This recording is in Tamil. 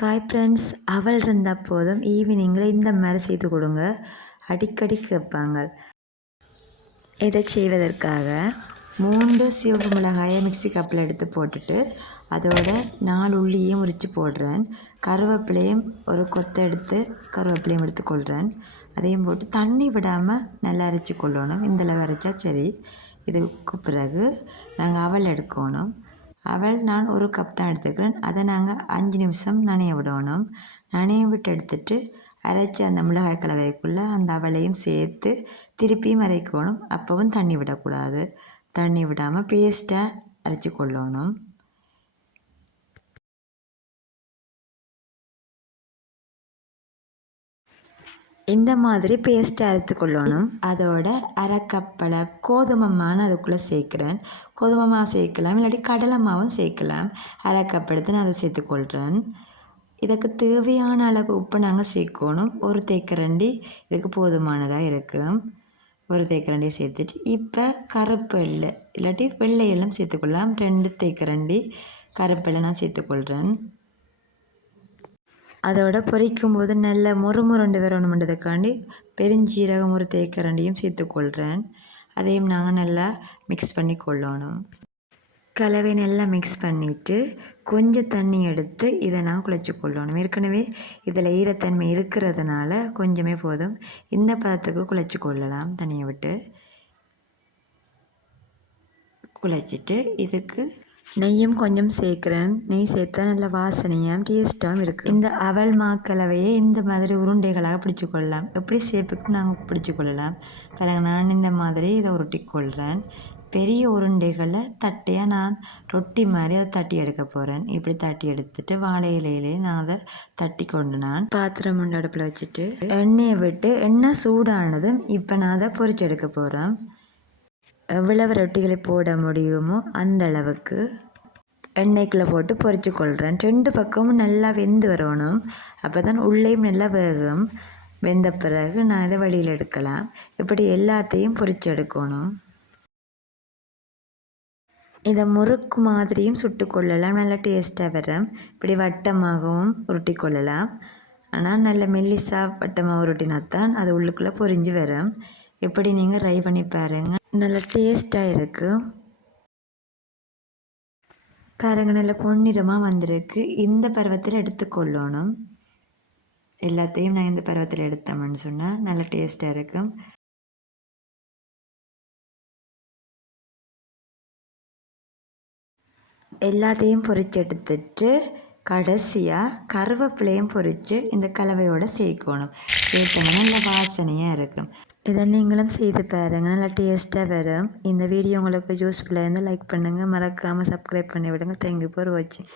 காய் ஃப்ரெண்ட்ஸ் அவள் இருந்தால் போதும். ஈவினிங்கில் இந்த மாதிரி செய்து கொடுங்க. அடிக்கடி கேட்பாங்க. இதை செய்வதற்காக? மூன்று சிவப்பு மிளகாயை மிக்ஸி கப்பில் எடுத்து போட்டுட்டு அதோட நாலு உள்ளியும் உரித்து போடுறேன். கருவேப்பிலையும் ஒரு கொத்தை எடுத்து கருவேப்பிலையும் எடுத்துக்கொள்கிறேன் அதையும் போட்டு தண்ணி விடாமல் நல்லா அரைச்சி கொள்ளணும். இந்தளவு அரைச்சா சரி. இதுக்கு பிறகு நாங்கள் அவல் எடுக்கணும். அவள் நான் ஒரு கப் தான் எடுத்துக்கிறேன். அதை நாங்கள் அஞ்சு நிமிஷம் நனைய விடணும். நனைய விட்டு எடுத்துட்டு அரைச்சி அந்த மிளகாய் கலவைக்குள்ளே அந்த அவளையும் சேர்த்து திருப்பியும் அரைக்கணும். அப்போவும் தண்ணி விடக்கூடாது. தண்ணி விடாமல் பேஸ்ட்டாக அரைச்சி கொள்ளணும். இந்த மாதிரி பேஸ்ட்டை அரைத்து கொள்ளணும். அதோட அரைக்கப்பளை கோதுமை மாவு அதுக்குள்ளே சேர்க்குறேன். கோதுமை மாவு சேர்க்கலாம் இல்லாட்டி கடலை மாவும் சேர்க்கலாம். அரைக்கப்படுத்து நான் அதை சேர்த்துக்கொள்கிறேன் இதுக்கு தேவையான அளவு உப்பு நாங்கள் சேர்க்கணும். ஒரு தேக்கரண்டி இதுக்கு போதுமானதாக இருக்கும் ஒரு தேக்கரண்டி சேர்த்துட்டு இப்போ கருப்பு எள்ளு இல்லாட்டி வெள்ளை எல்லாம் சேர்த்துக்கொள்ளலாம். ரெண்டு தேக்கரண்டி கருப்பு நான் சேர்த்துக்கொள்கிறேன் அதோட பொரிக்கும் போது நல்ல மொறு முரண்டு வரணுன்றதுக்காண்டி பெருஞ்சீரகம் ஒரு தேக்கரண்டியும் சேர்த்துக்கொள்கிறேன் அதையும் நாங்கள் நல்லா மிக்ஸ் பண்ணி கொள்ளணும். கலவை நல்லா மிக்ஸ் பண்ணிவிட்டு கொஞ்சம் தண்ணி எடுத்து இதை நான் குழச்சி கொள்ளணும். ஏற்கனவே இதில் ஈரத்தன்மை இருக்கிறதுனால கொஞ்சமே போதும். இந்த பதத்துக்கு குழச்சி கொள்ளலாம் தண்ணியை விட்டு. குழச்சிட்டு இதுக்கு நெய்யும் கொஞ்சம் சேர்க்குறேன். நெய் சேர்த்தா நல்ல வாசனையாகவும் டேஸ்ட்டாகவும் இருக்குது இந்த அவல் மாக்கலவையை இந்த மாதிரி உருண்டைகளாக பிடிச்சு கொள்ளலாம் எப்படி சேப்புக்கு நாங்கள் பிடிச்சு கொள்ளலாம் பாருங்க நான் இந்த மாதிரி இதை உருட்டி கொள்கிறேன் பெரிய உருண்டைகளை தட்டையாக நான் ரொட்டி மாதிரி அதை தட்டி எடுக்க போகிறேன் இப்படி தட்டி எடுத்துட்டு வாழை இலையிலே நான் அதை தட்டி கொண்டு நான் பாத்திரம் உண்டு அடுப்பில் வச்சுட்டு எண்ணெயை விட்டு எண்ணெய் சூடானதும் இப்போ நான் அதை பொறிச்சு எடுக்க போகிறேன் எவ்வளவு ரொட்டிகளை போட முடியுமோ அந்த அளவுக்கு எண்ணெய்க்குள்ளே போட்டு பொறிச்சு கொள்கிறேன் ரெண்டு பக்கமும் நல்லா வெந்து வரணும். அப்போ தான் உள்ளேயும் நல்லா வேகும். வெந்த பிறகு நான் இதை வழியில் எடுக்கலாம். இப்படி எல்லாத்தையும் பொறிச்சு எடுக்கணும். இதை முறுக்கு மாதிரியும் சுட்டு கொள்ளலாம். நல்லா டேஸ்ட்டாக வரும். இப்படி வட்டமாகவும் உருட்டி கொள்ளலாம். ஆனால் நல்ல மெல்லிசாக வட்டமாக உருட்டினா தான் அது உள்ளுக்குள்ளே பொரிஞ்சு வரும். இப்படி நீங்கள் ட்ரை பண்ணி பாருங்கள் நல்லா டேஸ்ட்டாக இருக்குது பாருங்கள் நல்ல பொன்னிறமாக வந்திருக்கு. இந்த பருவத்தில் எடுத்துக்கொள்ளணும். எல்லாத்தையும் நான் இந்த பருவத்தில் எடுத்தோம்னு சொன்னால் நல்ல டேஸ்ட்டாக இருக்கும். எல்லாத்தையும் பொரிச்சு எடுத்துட்டு கடைசியாக கருவேப்பிலையும் பொறித்து இந்த கலவையோடு சேர்க்கணும். சேர்த்தோம்னா நல்ல வாசனையாக இருக்கும். இதை நீங்களும் செய்து பாருங்கள் நல்லா டேஸ்ட்டாக வரும். இந்த வீடியோ உங்களுக்கு யூஸ்ஃபுல்லாக இருந்தால் லைக் பண்ணுங்கள் மறக்காமல் சப்ஸ்கிரைப் பண்ணி விடுங்க. தேங்க்யூ ஃபார் வாட்சிங்